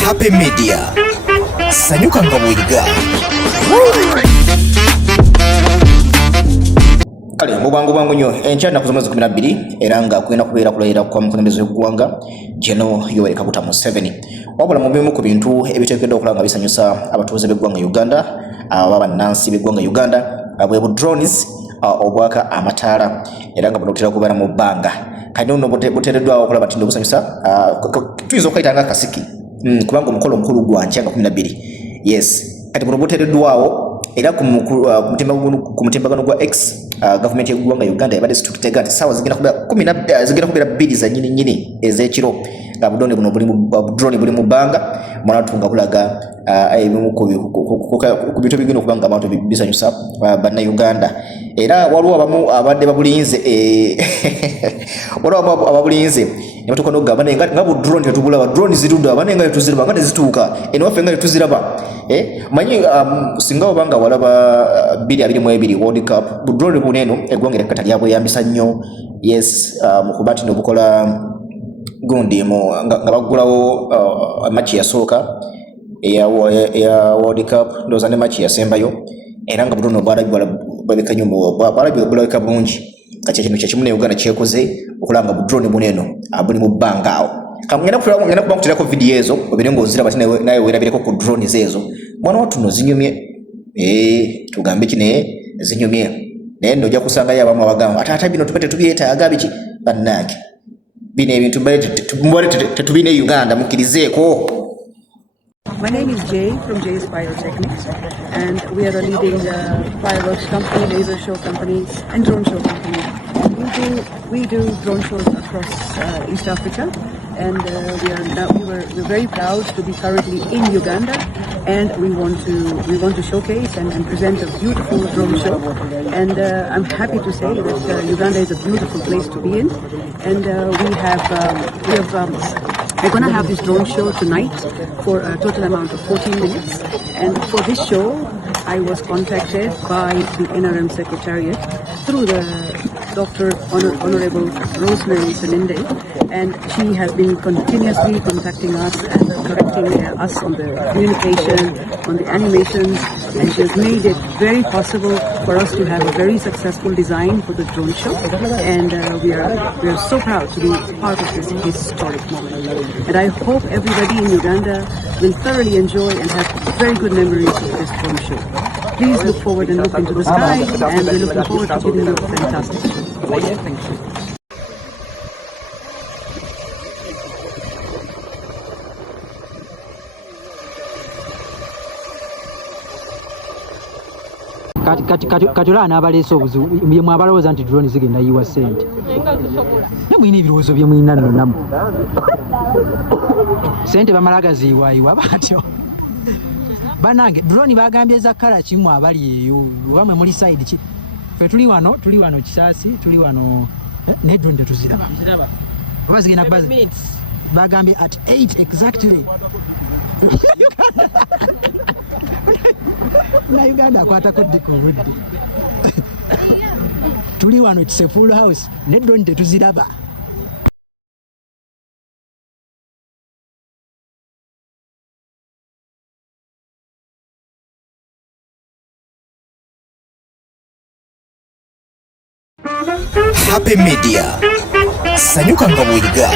Happy Media. Sanyuka nga bw'oyiga. Kale bwangu nnyo enkya nnaku z'omwezi 12 era nga kugenda kubeera kulayira kwa mukulembeze w'eggwanga General Yoweri Kaguta Museveni. Wabula mu bimu ku bintu ebiteekeddwa okukola nga bisanyusa abatuuze b'eggwanga Uganda, bannansi b'eggwanga Uganda, bwe drones obwaka amataala era nga buno butera kubeera mu bbanga. Kati nno buteereddwawo okulaba nti busanyusa tuyinza okuyita nga akasiki kubanga omukolo omukulu gwa nkya nga 12. Yes, kati buno buteereddwawo era ku mutimbagano gwa X gavumenti y'eggwanga Uganda yabadde situtega nti ssaawa zigenda kubeera 2 za nnyini ez'ekiro nga budone buno drone buli mu bbanga mwanatunga bulaga ebimu ku bintu bigenda okuba nga abantu bisanyusa bannayuganda. Era waliwo abamu abadde babulinze waliwo ababulinze ne batuuka n'okugamba nga bu drone tetubulaba drone zitudda bane nga tetuziraba nga tezituuka eno waffe nga tetuziraba. Manyi singa oba nga walaba 2022 World Cup bu drone buneno eggwanga ekkata lyabweyambisa nnyo. Yes, mu kuba nti nobukola gundi nga baggulawo match yasooka eya World Cup ndowooza ne match yasembayo era nga budono balabika nnyo balabika bulungi. Kati kino kyekimu ne Uganda kyekoze okulanga bu drone buneno abuli mu bbanga awo. Ngenda kuba nkuteerako vidiyo ezo obere ng'oziraba naye weerabireko ku drone ezo. Mwana wattu no zinyumye tugambe ki naye zinyumye naye nno ojja kusangayo abamu abagamba ate bino tube tetubyetaaga biki bannange bino ebintu tetubine Uganda mukkirizeeko. My name is Jay from Jay's Pyrotechnics, and we are a leading fireworks company, laser show company, and drone show company. We do drone shows across East Africa, and we're very proud to be currently in Uganda, and we want to showcase and present a beautiful drone show. And I'm happy to say that Uganda is a beautiful place to be in, and we're going to have this drone show tonight for a total amount of 14 minutes. And for this show, I was contacted by the NRM Secretariat through the Dr. Honorable Rosemary Senende, and she has been continuously contacting us and correcting us on the communication, on the animations, and she has made it very possible for us to have a very successful design for the drone show. And we are so proud to be part of this historic moment. And I hope everybody in Uganda will thoroughly enjoy and have very good memories of this drone show. Please look forward and look into the sky, and we're looking forward to giving you a fantastic show. Thank you. Kati olaba n'abaleese obuzibu bye mwabalowooza nti drone zigenda yiwa ssente ne mulina ebirowoozo bye mulina nnonamu ssente bamala gaziyiwaayiwa batyo bannange. Drone bagambye za kkala kimu abali eyo oba mwe muli side ki ffe tuli wano Kisaasi tuli wano ne drone tetuziraba oba zigenda kuba bagambye at 8 exactly. Na Uganda akwatako ddi ku budde tuli wano it's a full house ne drone tetuziraba. Happy Media. Sanyuka nga bw'oyiga.